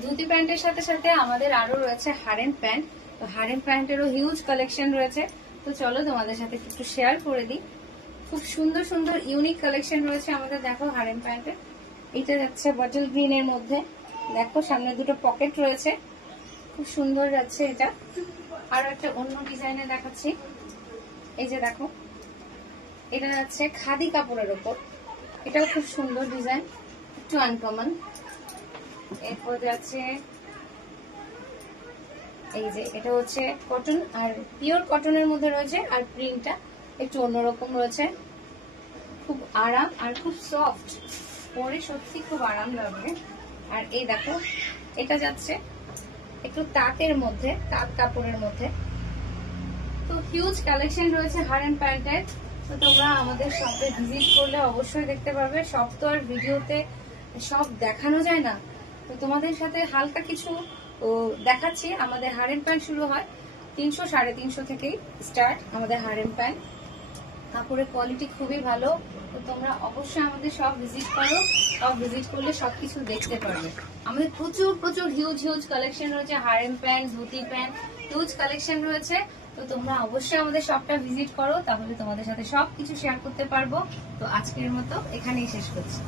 ধুতি প্যান্টের সাথে সাথে আমাদের আরো রয়েছে হারেম প্যান্ট। তো হারেম প্যান্টেরও হিউজ কালেকশন রয়েছে। তো চলো তোমাদের সাথে একটু শেয়ার করে দিই। খুব সুন্দর সুন্দর ইউনিক কালেকশন রয়েছে আমাদের। দেখো হারেম প্যান্টের, এটা যাচ্ছে বটল গ্রিন এর মধ্যে। দেখো সামনে দুটো পকেট রয়েছে, খুব সুন্দর যাচ্ছে এটা। আরো একটা অন্য ডিজাইনে দেখাচ্ছি। এই যে দেখো, এটা যাচ্ছে খাদি কাপড়ের উপর, এটাও খুব সুন্দর ডিজাইন, একটু আনকমন। এরপর যাচ্ছে এই যে, এটা হচ্ছে কটন, আর পিওর কটনের মধ্যে রয়েছে, আর প্রিন্টটা একটু অন্যরকম রয়েছে। খুব আরাম আর খুব সফট, পরে সত্যি খুব আরাম লাগবে। আর এই দেখো, এটা যাচ্ছে একটু তাঁতের মধ্যে, তাঁত কাপড়ের মধ্যে। তো হিউজ কালেকশন রয়েছে হারেম প্যান্টের। তো তোমরা আমাদের শপে ভিজিট করলে অবশ্যই দেখতে পারবে। সব তো আর ভিডিওতে সব দেখানো যায় না, তো তোমাদের সাথে হালকা কিছু দেখাচ্ছি। আমাদের হারেম প্যান্ট শুরু হয় 300 350 থেকেই স্টার্ট আমাদের হারেম প্যান্ট। কাপড়ের কোয়ালিটি খুবই ভালো। তো তোমরা অবশ্যই আমাদের সব ভিজিট করো, সব ভিজিট করলে সবকিছু দেখতে পারবে। আমাদের প্রচুর প্রচুর হিউজ হিউজ কালেকশন রয়েছে, harem pant, dhoti pant, huge collection রয়েছে। তো তোমরা অবশ্যই আমাদের শপটা ভিজিট করো, তাহলে তোমাদের সাথে সবকিছু শেয়ার করতে পারবো। তো আজকের মতো এখানেই শেষ করছি।